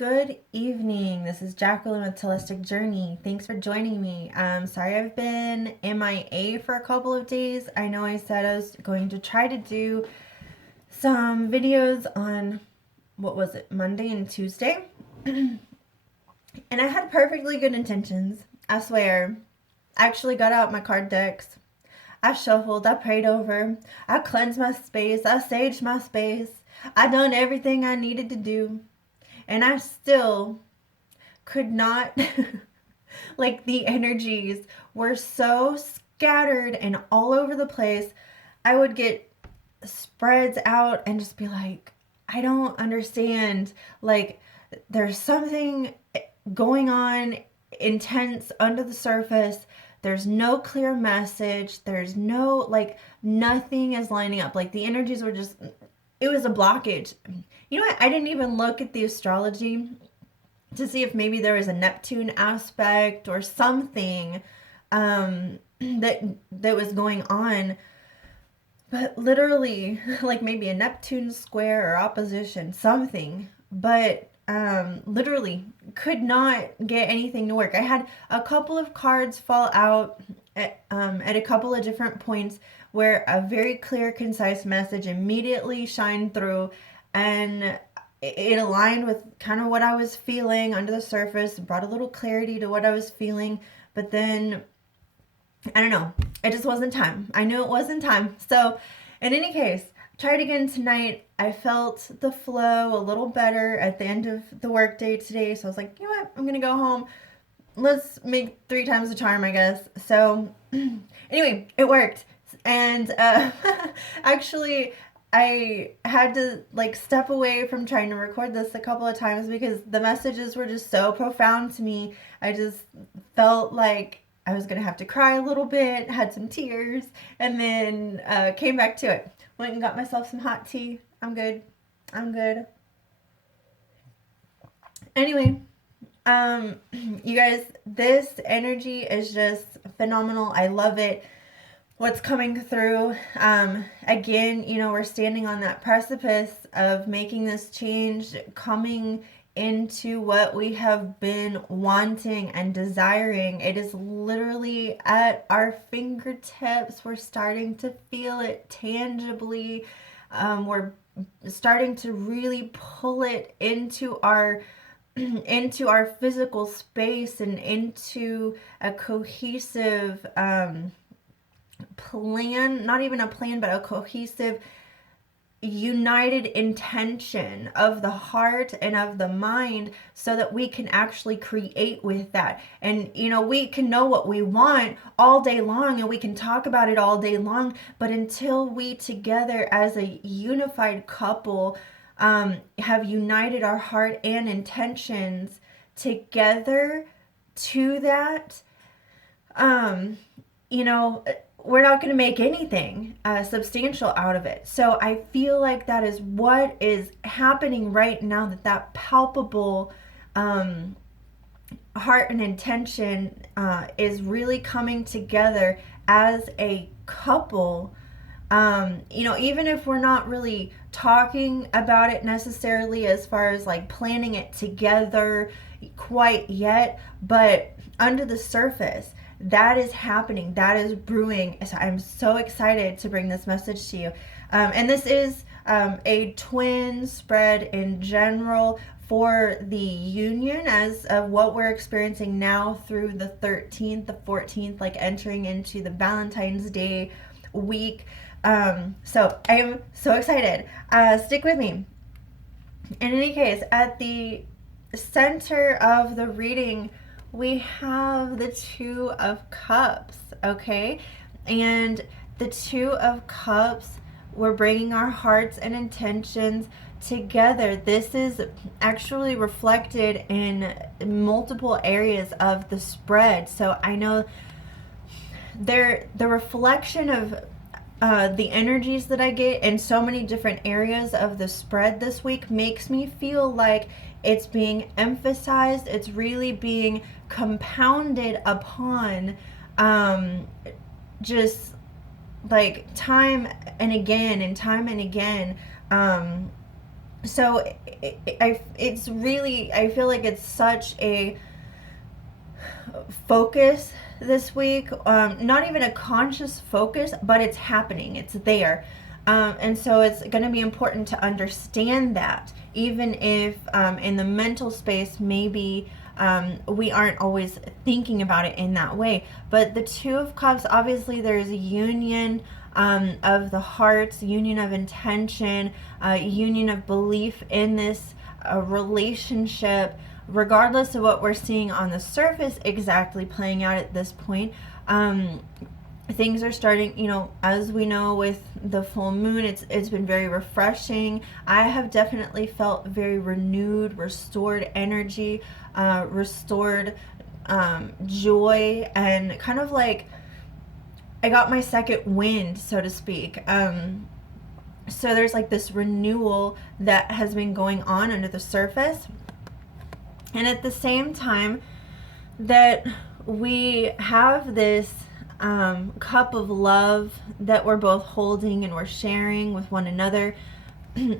Good evening. This is Jacqueline with Telestiq Journey. Thanks for joining me. Sorry I've been MIA for a couple of days. I know I said I was going to try to do some videos on, what was it, Monday and Tuesday? And I had perfectly good intentions. I swear. I actually got out my card decks. I shuffled, I prayed over, I cleansed my space, I saged my space. I done everything I needed to do. And I still could not, like, the energies were so scattered and all over the place. I would get spreads out and just be like, I don't understand. Like, there's something going on intense under the surface. There's no clear message. There's no, like, nothing is lining up. Like, the energies were just, it was a blockage. You know what? I didn't even look at the astrology to see if maybe there was a Neptune aspect or something that was going on. But literally, like maybe a Neptune square or opposition, something. But literally could not get anything to work. I had a couple of cards fall out at a couple of different points where a very clear, concise message immediately shined through, and it aligned with kind of what I was feeling under the surface, brought a little clarity to what I was feeling. But then, I don't know, it just wasn't time. I knew it wasn't time. So, in any case, tried again tonight. I felt the flow a little better at the end of the workday today. So I was like, you know what? I'm going to go home. Let's make 3 times the charm, I guess. So anyway, it worked. And actually, I had to like step away from trying to record this a couple of times because the messages were just so profound to me. I just felt like I was going to have to cry a little bit, had some tears, and then came back to it. Went and got myself some hot tea. I'm good. I'm good. Anyway, you guys, this energy is just phenomenal. I love it. What's coming through. Again, you know, we're standing on that precipice of making this change, coming into what we have been wanting and desiring. It is literally at our fingertips. We're starting to feel it tangibly. We're starting to really pull it into our physical space and into a cohesive plan, not even a plan, but a cohesive, united intention of the heart and of the mind so that we can actually create with that. And, you know, we can know what we want all day long and we can talk about it all day long, but until we together as a unified couple have united our heart and intentions together to that, you know, we're not going to make anything substantial out of it. So I feel like that is what is happening right now, that palpable heart and intention is really coming together as a couple. You know, even if we're not really talking about it necessarily as far as like planning it together quite yet, but under the surface, that is happening, that is brewing. So I'm so excited to bring this message to you. And this is a twin spread in general for the union as of what we're experiencing now through the 13th, the 14th, like entering into the Valentine's Day week. So I am so excited. Stick with me. In any case, at the center of the reading, we have the Two of Cups, okay? And the Two of Cups, we're bringing our hearts and intentions together. This is actually reflected in multiple areas of the spread. So I know the reflection of the energies that I get in so many different areas of the spread this week makes me feel like it's being emphasized, it's really being compounded upon, just like time and again and time and again. So it's really, I feel like it's such a focus this week, not even a conscious focus, but it's happening, it's there. And so it's going to be important to understand that, even if in the mental space, maybe we aren't always thinking about it in that way. But the Two of Cups, obviously there's a union of the hearts, union of intention, union of belief in this relationship, regardless of what we're seeing on the surface exactly playing out at this point. Things are starting, as we know with the full moon, it's been very refreshing. I have definitely felt very renewed, restored energy, restored joy, and kind of like I got my second wind, so to speak. So there's like this renewal that has been going on under the surface. And at the same time that we have this cup of love that we're both holding and we're sharing with one another,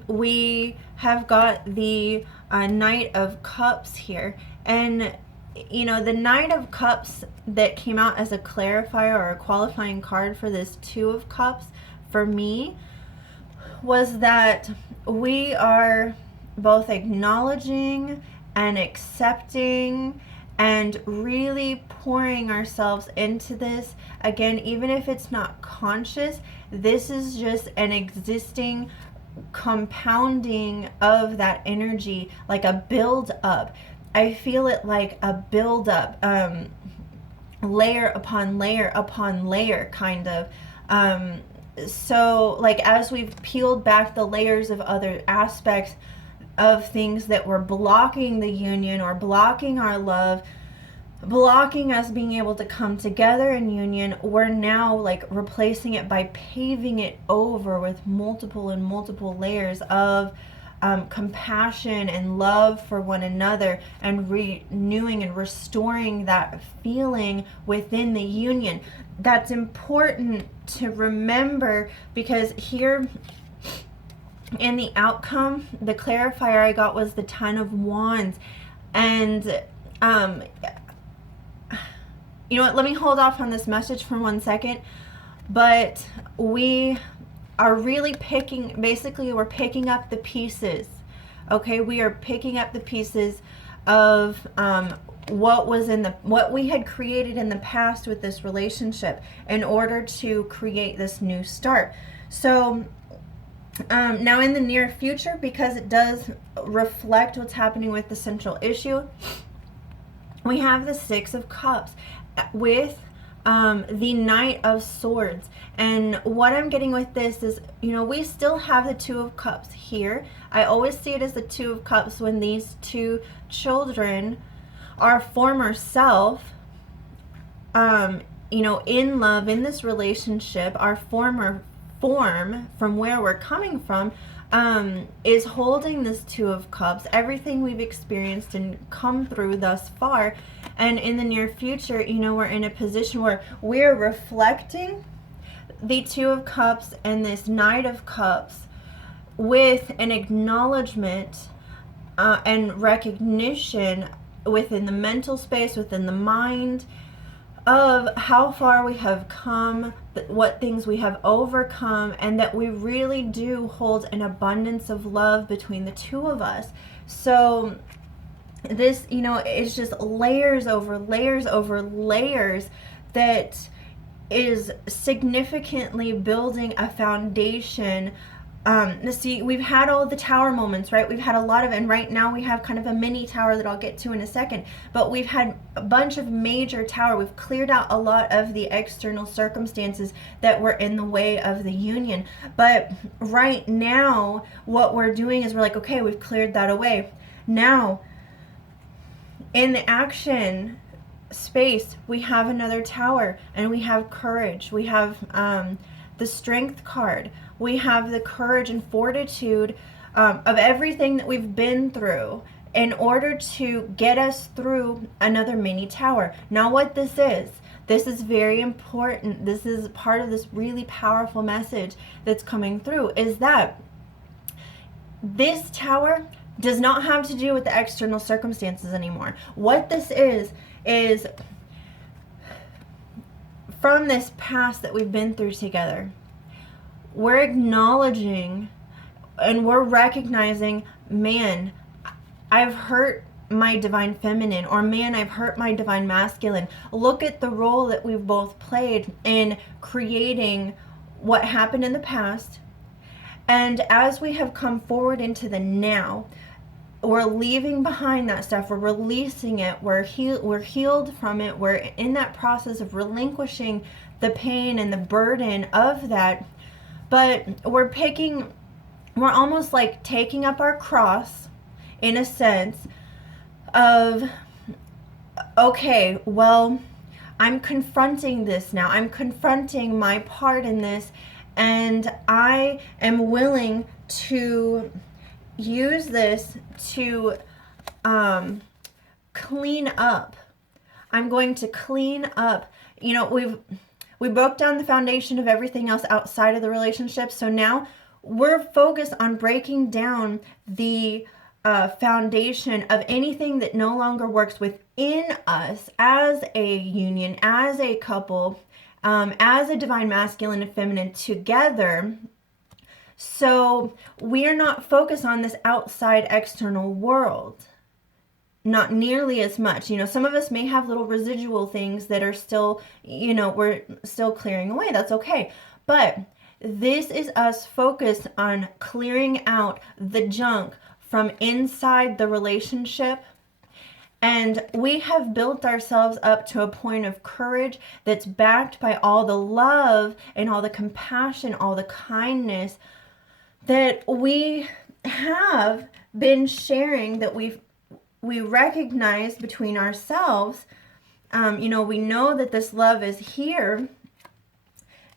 we have got the Knight of Cups here. And the Knight of Cups that came out as a clarifier or a qualifying card for this Two of Cups for me was that we are both acknowledging and accepting and really pouring ourselves into this. Again, even if it's not conscious, this is just an existing compounding of that energy, like a build up. I feel it like a build up, layer upon layer upon layer, kind of. So like as we've peeled back the layers of other aspects of things that were blocking the union or blocking our love, blocking us being able to come together in union, we're now like replacing it by paving it over with multiple and multiple layers of compassion and love for one another, and renewing and restoring that feeling within the union. That's important to remember, because here in the outcome, the clarifier I got was the Ten of Wands. And you know what, let me hold off on this message for 1 second. But we are really basically we're picking up the pieces. Okay, we are picking up the pieces of what we had created in the past with this relationship in order to create this new start. So now in the near future, because it does reflect what's happening with the central issue, we have the Six of Cups with the Knight of Swords. And what I'm getting with this is, we still have the Two of Cups here. I always see it as the Two of Cups when these two children, our former self, in love, in this relationship, our former form from where we're coming from, is holding this Two of Cups, everything we've experienced and come through thus far. And in the near future, we're in a position where we're reflecting the Two of Cups and this Knight of Cups with an acknowledgement and recognition within the mental space, within the mind, of how far we have come, what things we have overcome, and that we really do hold an abundance of love between the two of us. So this, is just layers over layers over layers that is significantly building a foundation. See, we've had all the tower moments, right? We've had a lot of, and right now we have kind of a mini tower that I'll get to in a second, but we've had a bunch of major tower. We've cleared out a lot of the external circumstances that were in the way of the union. But right now, what we're doing is we're like, okay, we've cleared that away. Now, in the action space, we have another tower, and we have courage. We have the Strength card. We have the courage and fortitude of everything that we've been through in order to get us through another mini tower. Now what this is very important. This is part of this really powerful message that's coming through, is that This tower does not have to do with the external circumstances anymore. What this is from this past that we've been through together, we're acknowledging and we're recognizing, man, I've hurt my divine feminine, or man, I've hurt my divine masculine. Look at the role that we've both played in creating what happened in the past. And as we have come forward into the now, we're leaving behind that stuff. We're releasing it. We're healed from it. We're in that process of relinquishing the pain and the burden of that. But we're almost like taking up our cross, in a sense of, okay, well, I'm confronting this now. I'm confronting my part in this, and I am willing to use this to clean up. I'm going to clean up. You know, we broke down the foundation of everything else outside of the relationship. So now we're focused on breaking down the foundation of anything that no longer works within us as a union, as a couple, as a divine masculine and feminine together. So we are not focused on this outside external world. Not nearly as much. You know, some of us may have little residual things that are still, you know, we're still clearing away. That's okay. But this is us focused on clearing out the junk from inside the relationship. And we have built ourselves up to a point of courage that's backed by all the love and all the compassion, all the kindness that we have been sharing, that we recognize between ourselves. You know, we know that this love is here.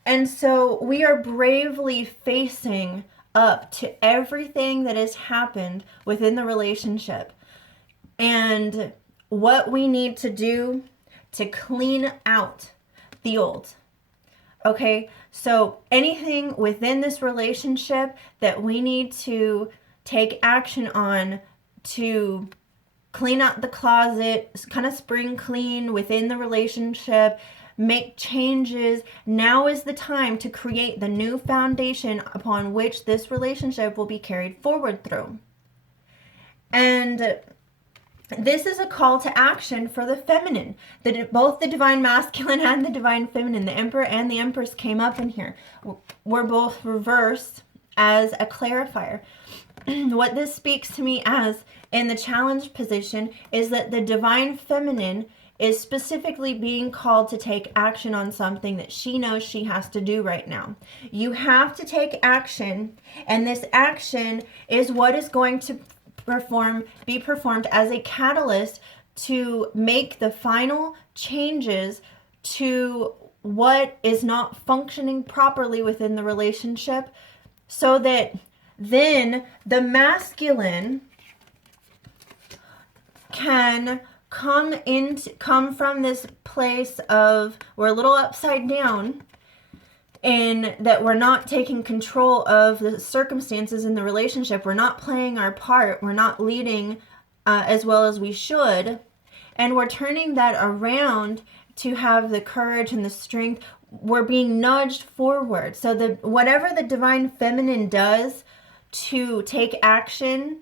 And so we are bravely facing up to everything that has happened within the relationship and what we need to do to clean out the old. Okay, so anything within this relationship that we need to take action on to clean out the closet, kind of spring clean within the relationship, make changes. Now is the time to create the new foundation upon which this relationship will be carried forward through. And this is a call to action for the feminine. Both the divine masculine and the divine feminine, the emperor and the empress, came up in here. We're both reversed as a clarifier. What this speaks to me as in the challenge position is that the divine feminine is specifically being called to take action on something that she knows she has to do right now. You have to take action, and this action is what is going to be performed as a catalyst to make the final changes to what is not functioning properly within the relationship, so that then the masculine can come from this place of we're a little upside down, and that we're not taking control of the circumstances in the relationship. We're not playing our part. We're not leading as well as we should. And we're turning that around to have the courage and the strength. We're being nudged forward. So whatever the divine feminine does to take action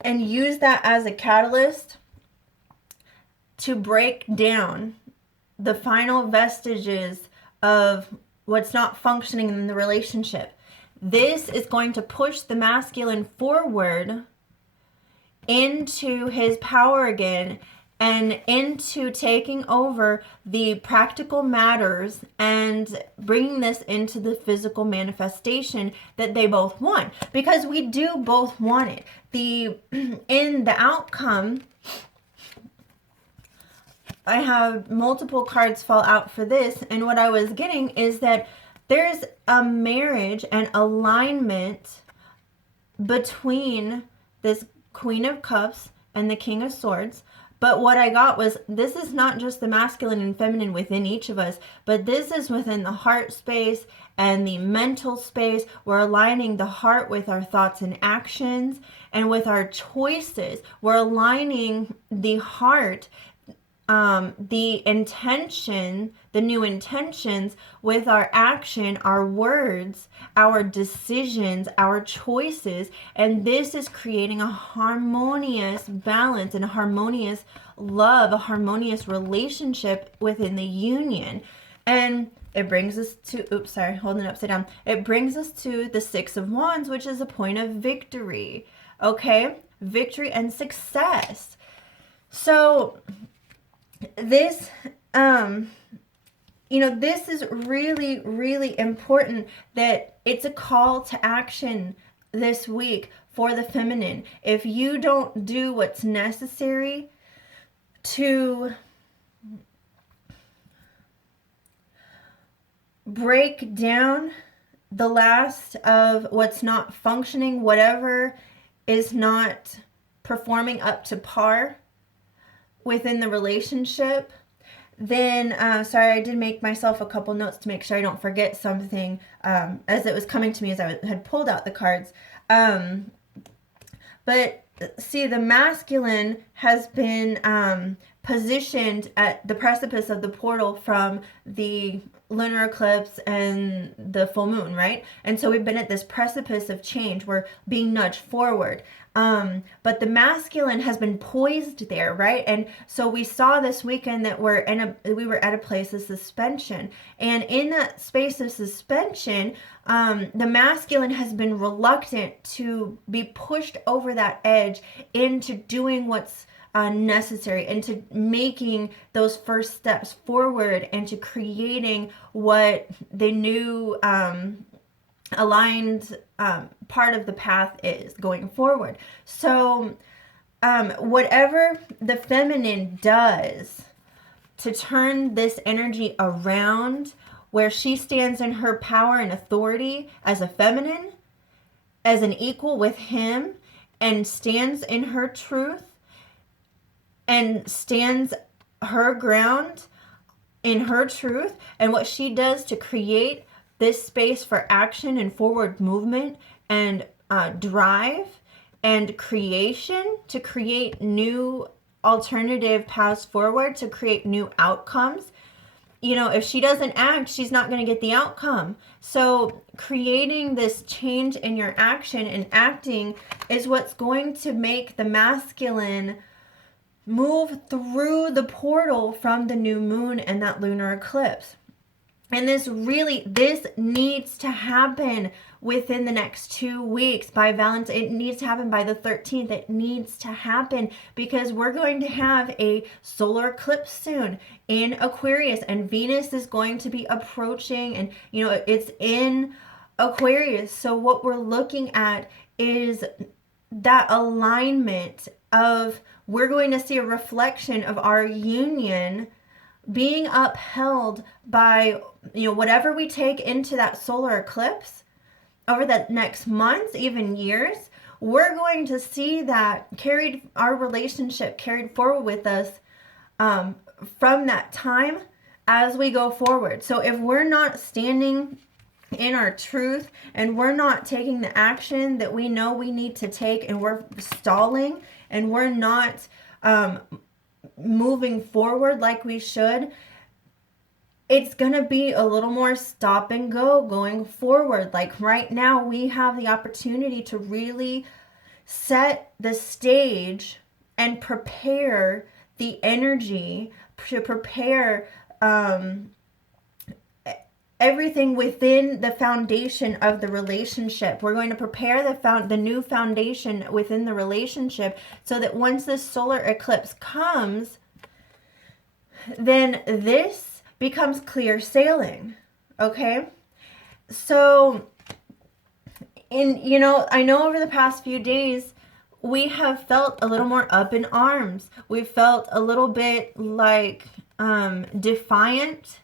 and use that as a catalyst to break down the final vestiges of what's not functioning in the relationship. This is going to push the masculine forward into his power again and into taking over the practical matters and bringing this into the physical manifestation that they both want. Because we do both want it. In the outcome, I have multiple cards fall out for this, and what I was getting is that there's a marriage and alignment between this Queen of Cups and the King of Swords. But what I got was, this is not just the masculine and feminine within each of us, but this is within the heart space and the mental space. We're aligning the heart with our thoughts and actions and with our choices. We're aligning the heart, the intention, the new intentions with our action, our words, our decisions, our choices. And this is creating a harmonious balance and a harmonious love, a harmonious relationship within the union. And it brings us to, oops, sorry, holding it upside down. It brings us to the Six of Wands, which is a point of victory. Okay? Victory and success. So this, this is really, really important, that it's a call to action this week for the feminine. If you don't do what's necessary to break down the last of what's not functioning, whatever is not performing up to par within the relationship, then, sorry, I did make myself a couple notes to make sure I don't forget something as it was coming to me as I had pulled out the cards. But see, the masculine has been positioned at the precipice of the portal from the lunar eclipse and the full moon, right? And so we've been at this precipice of change. We're being nudged forward. But the masculine has been poised there, right? And so we saw this weekend that we were at a place of suspension. And in that space of suspension, the masculine has been reluctant to be pushed over that edge into doing what's necessary, into making those first steps forward, and to creating what the new aligned part of the path is going forward. So whatever the feminine does to turn this energy around, where she stands in her power and authority as a feminine, as an equal with him, and stands in her truth and stands her ground in her truth, and what she does to create this space for action and forward movement and drive and creation, to create new alternative paths forward, to create new outcomes. If she doesn't act, she's not going to get the outcome. So creating this change in your action and acting is what's going to make the masculine move through the portal from the new moon and that lunar eclipse. And this needs to happen within the next 2 weeks by Valentine. It needs to happen by the 13th. It needs to happen because we're going to have a solar eclipse soon in Aquarius, and Venus is going to be approaching, and it's in Aquarius. So what we're looking at is that alignment of, we're going to see a reflection of our union being upheld by whatever we take into that solar eclipse over the next months, even years. We're going to see that our relationship carried forward with us from that time as we go forward. So if we're not standing in our truth and we're not taking the action that we know we need to take, and we're stalling and we're not moving forward like we should, it's going to be a little more stop and go going forward. Like right now, we have the opportunity to really set the stage and prepare the energy, to prepare everything within the foundation of the relationship. We're going to prepare the new foundation within the relationship, so that once this solar eclipse comes, then this becomes clear sailing. Okay? So, I know over the past few days, we have felt a little more up in arms. We've felt a little bit like defiant,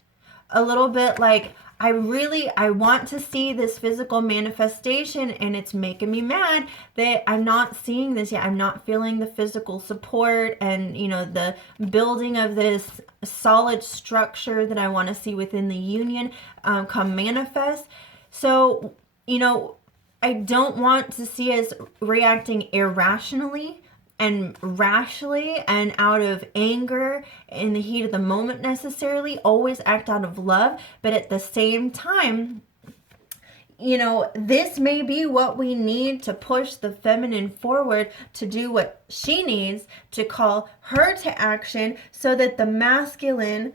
a little bit like, I want to see this physical manifestation, and it's making me mad that I'm not seeing this yet. I'm not feeling the physical support and, the building of this solid structure that I want to see within the union come manifest. So, I don't want to see us reacting irrationally and rashly and out of anger in the heat of the moment necessarily. Always act out of love. But at the same time, this may be what we need to push the feminine forward to do what she needs, to call her to action so that the masculine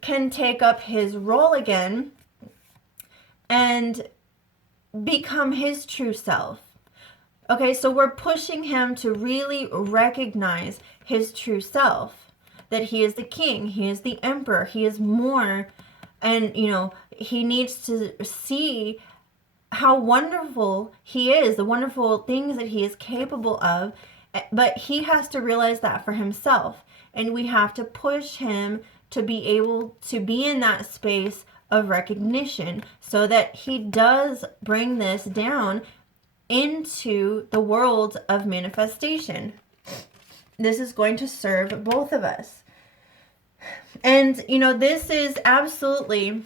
can take up his role again and become his true self. Okay, so we're pushing him to really recognize his true self, that he is the king, he is the emperor, he is more, and, he needs to see how wonderful he is, the wonderful things that he is capable of, but he has to realize that for himself, and we have to push him to be able to be in that space of recognition so that he does bring this down into the world of manifestation. This is going to serve both of us. And, this is absolutely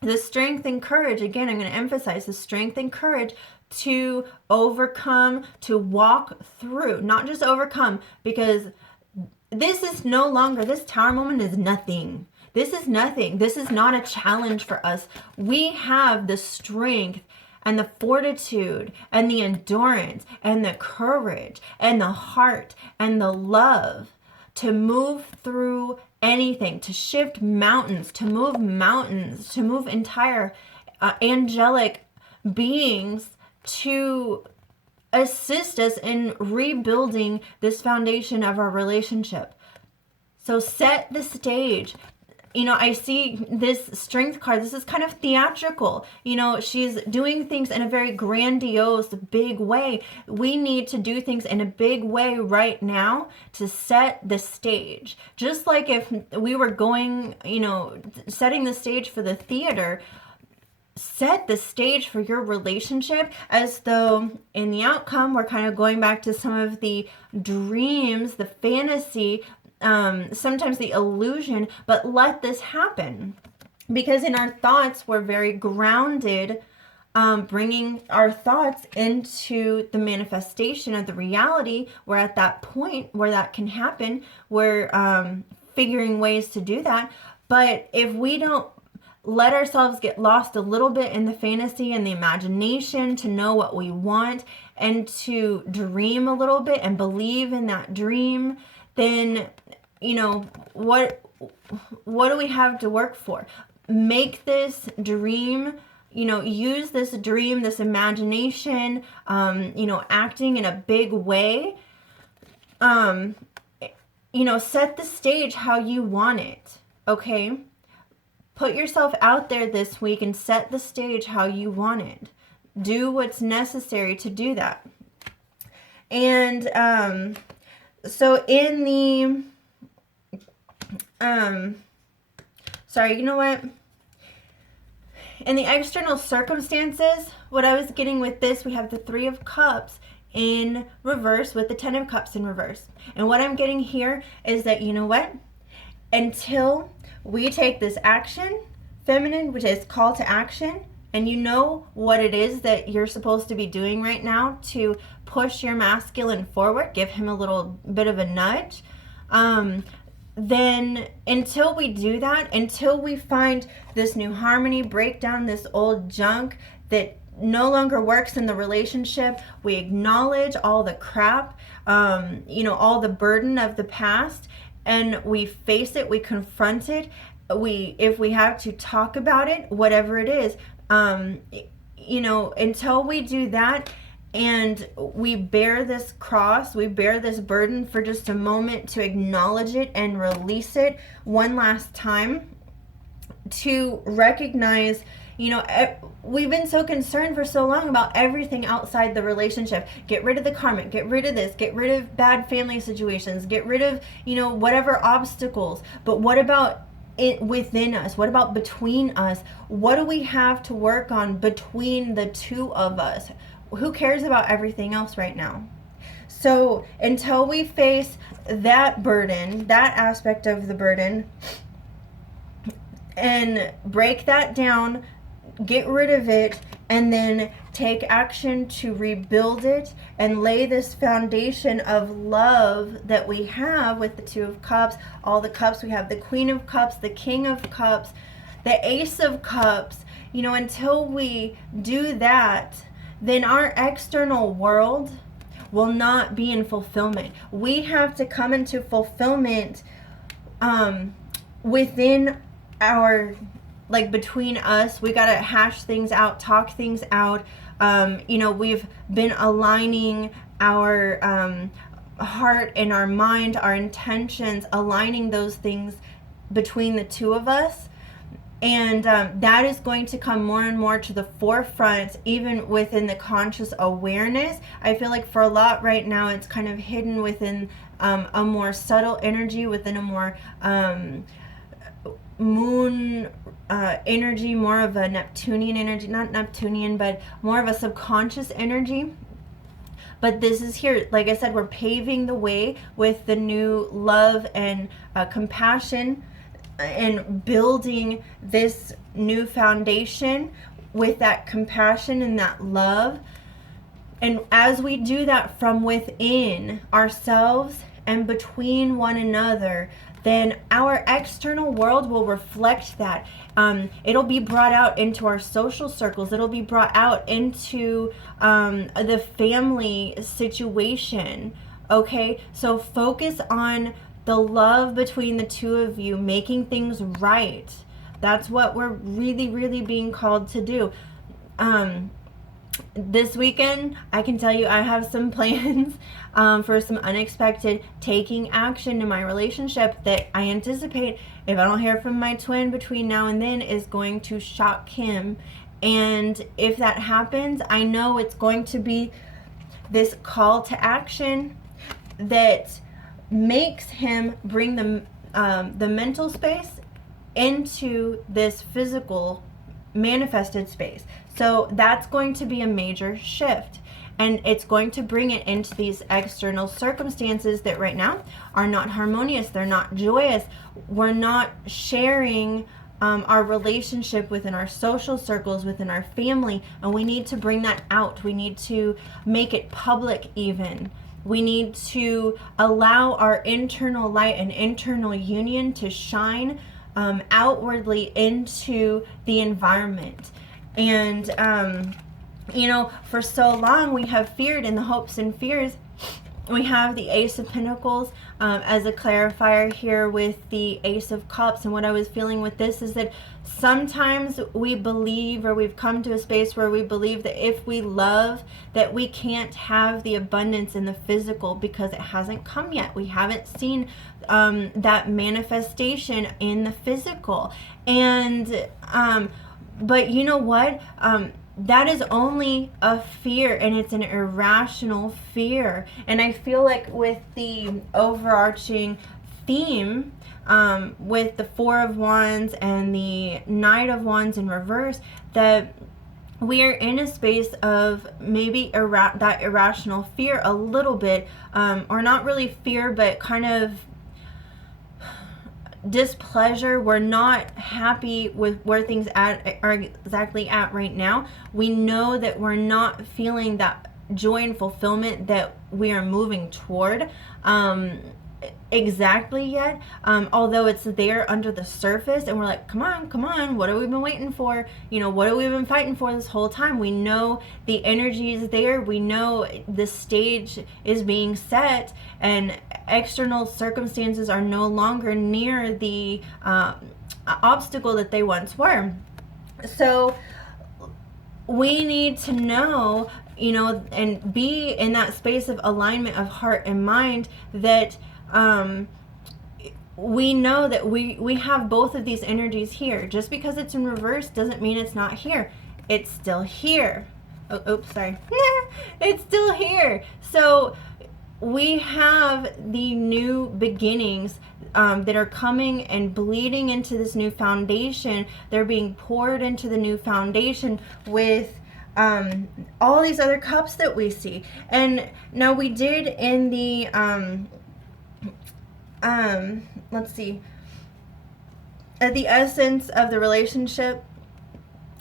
the strength and courage. Again, I'm going to emphasize the strength and courage to overcome, to walk through, not just overcome, because this is no longer, this tower moment is nothing. This is nothing. This is not a challenge for us. We have the strength and the fortitude and the endurance and the courage and the heart and the love to move through anything, to shift mountains, to move entire angelic beings to assist us in rebuilding this foundation of our relationship. So set the stage. I see this strength card. This is kind of theatrical. She's doing things in a very grandiose, big way. We need to do things in a big way right now to set the stage. Just like if we were going, setting the stage for the theater, set the stage for your relationship as though in the outcome, we're kind of going back to some of the dreams, the fantasy, sometimes the illusion, but let this happen. Because in our thoughts, we're very grounded, bringing our thoughts into the manifestation of the reality. We're at that point where that can happen. We're figuring ways to do that. But if we don't let ourselves get lost a little bit in the fantasy and the imagination to know what we want and to dream a little bit and believe in that dream, then what do we have to work for? Make this dream, use this dream, this imagination, acting in a big way, set the stage how you want it. Okay, put yourself out there this week and set the stage how you want it. Do what's necessary to do that. And so in the sorry, you know what? In the external circumstances, what I was getting with this, we have the 3 of Cups in reverse with the 10 of Cups in reverse. And what I'm getting here is that, you know what? Until we take this action, feminine, which is call to action, and you know what it is that you're supposed to be doing right now to push your masculine forward, give him a little bit of a nudge, then until we do that, until we find this new harmony, break down this old junk that no longer works in the relationship, we acknowledge all the crap, all the burden of the past, and we face it, we confront it, if we have to talk about it, whatever it is, until we do that, and we bear this cross, we bear this burden for just a moment to acknowledge it and release it one last time, to recognize, we've been so concerned for so long about everything outside the relationship. Get rid of the karmic, get rid of this, get rid of bad family situations, get rid of, whatever obstacles. But what about within us? What about between us? What do we have to work on between the two of us? Who cares about everything else right now? So until we face that burden, that aspect of the burden, and break that down, get rid of it, and then take action to rebuild it and lay this foundation of love that we have with the Two of Cups, all the cups we have, the Queen of Cups, the King of Cups, the Ace of Cups, until we do that, then our external world will not be in fulfillment. We have to come into fulfillment within our, like, between us. We got to hash things out, talk things out. We've been aligning our heart and our mind, our intentions, aligning those things between the two of us. And that is going to come more and more to the forefront, even within the conscious awareness. I feel like for a lot right now, it's kind of hidden within a more subtle energy, within a more moon energy, more of a Neptunian energy, not Neptunian, but more of a subconscious energy. But this is here. Like I said, we're paving the way with the new love and compassion, and building this new foundation with that compassion and that love. And as we do that from within ourselves and between one another, then our external world will reflect that. It'll be brought out into our social circles. It'll be brought out into the family situation. Okay, so focus on the love between the two of you, making things right. That's what we're really, really being called to do. This weekend, I can tell you I have some plans for some unexpected taking action in my relationship that I anticipate, if I don't hear from my twin between now and then, is going to shock him. And if that happens, I know it's going to be this call to action that makes him bring the mental space into this physical manifested space. So that's going to be a major shift, and it's going to bring it into these external circumstances that right now are not harmonious. They're not joyous. We're not sharing our relationship within our social circles, within our family, and we need to bring that out. We need to make it public even. We need to allow our internal light and internal union to shine outwardly into the environment. And, for so long we have feared in the hopes and fears. We have the Ace of Pentacles as a clarifier here with the Ace of Cups. And what I was feeling with this is that sometimes we believe, or we've come to a space where we believe that if we love, that we can't have the abundance in the physical because it hasn't come yet. We haven't seen that manifestation in the physical. And but you know what? That is only a fear, and it's an irrational fear. And I feel like with the overarching theme, with the Four of Wands and the Knight of Wands in reverse, that we are in a space of maybe that irrational fear a little bit, or not really fear, but kind of displeasure. We're not happy with where things are exactly at right now. We know that we're not feeling that joy and fulfillment that we are moving toward exactly yet, although it's there under the surface, and we're like, come on, what have we been waiting for? What have we been fighting for this whole time? We know the energy is there. We know the stage is being set, and external circumstances are no longer near the obstacle that they once were. So we need to know, and be in that space of alignment of heart and mind, that we know that we have both of these energies here. Just because it's in reverse doesn't mean it's not here. It's still here. It's still here. So we have the new beginnings that are coming and bleeding into this new foundation. They're being poured into the new foundation with all these other cups that we see. And now we did in the let's see, at the essence of the relationship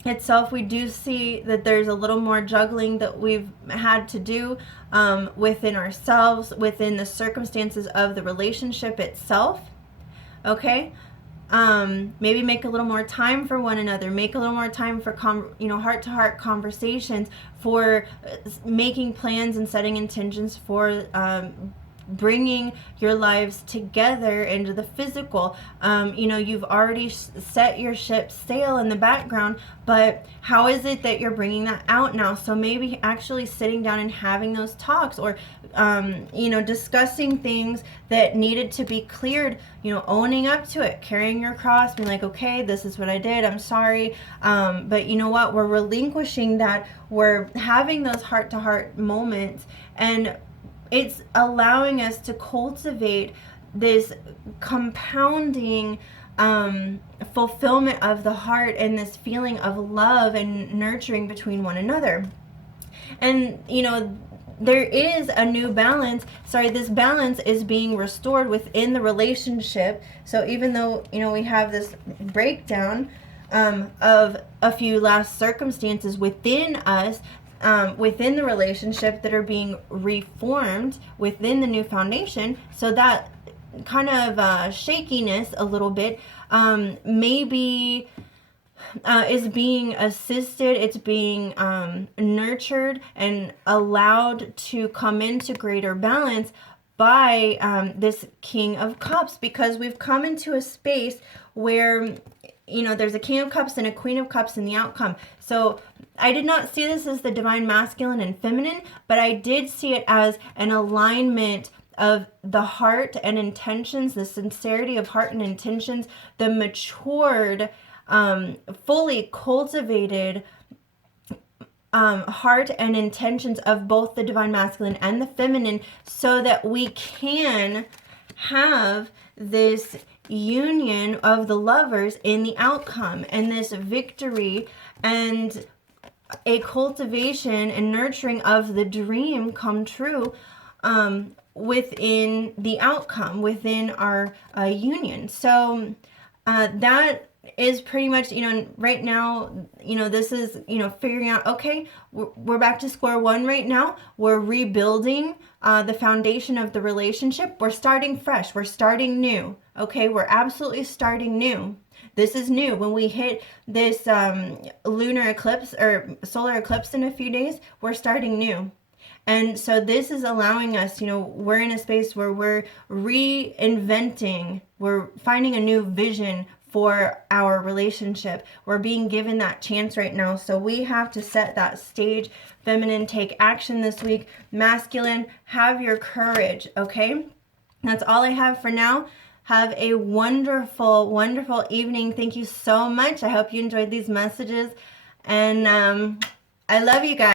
itself, we do see that there's a little more juggling that we've had to do within ourselves, within the circumstances of the relationship itself. Okay, maybe make a little more time for one another, make a little more time for heart-to-heart conversations, for making plans and setting intentions for bringing your lives together into the physical. You've already set your ship sail in the background, but how is it that you're bringing that out now? So maybe actually sitting down and having those talks, or discussing things that needed to be cleared, owning up to it, carrying your cross, being like, okay, this is what I did, I'm sorry, but you know what, we're relinquishing that, we're having those heart-to-heart moments, and it's allowing us to cultivate this compounding fulfillment of the heart, and this feeling of love and nurturing between one another. And there is a new balance. This balance is being restored within the relationship. So even though we have this breakdown of a few last circumstances within us, within the relationship, that are being reformed within the new foundation, so that kind of shakiness a little bit maybe is being assisted, it's being nurtured and allowed to come into greater balance by this King of Cups, because we've come into a space where there's a King of Cups and a Queen of Cups in the outcome. So I did not see this as the divine masculine and feminine, but I did see it as an alignment of the heart and intentions, the sincerity of heart and intentions, the matured, fully cultivated heart and intentions of both the divine masculine and the feminine, so that we can have this union of the lovers in the outcome, and this victory and a cultivation and nurturing of the dream come true within the outcome, within our union. So that is pretty much, right now, this is, figuring out, okay, we're back to square one right now. We're rebuilding the foundation of the relationship. We're starting fresh. We're starting new. Okay, we're absolutely starting new. This is new. When we hit this lunar eclipse or solar eclipse in a few days, we're starting new. And so this is allowing us, we're in a space where we're reinventing, we're finding a new vision for our relationship. We're being given that chance right now. So we have to set that stage. Feminine, take action this week. Masculine, have your courage, okay? That's all I have for now. Have a wonderful, wonderful evening. Thank you so much. I hope you enjoyed these messages. And I love you guys.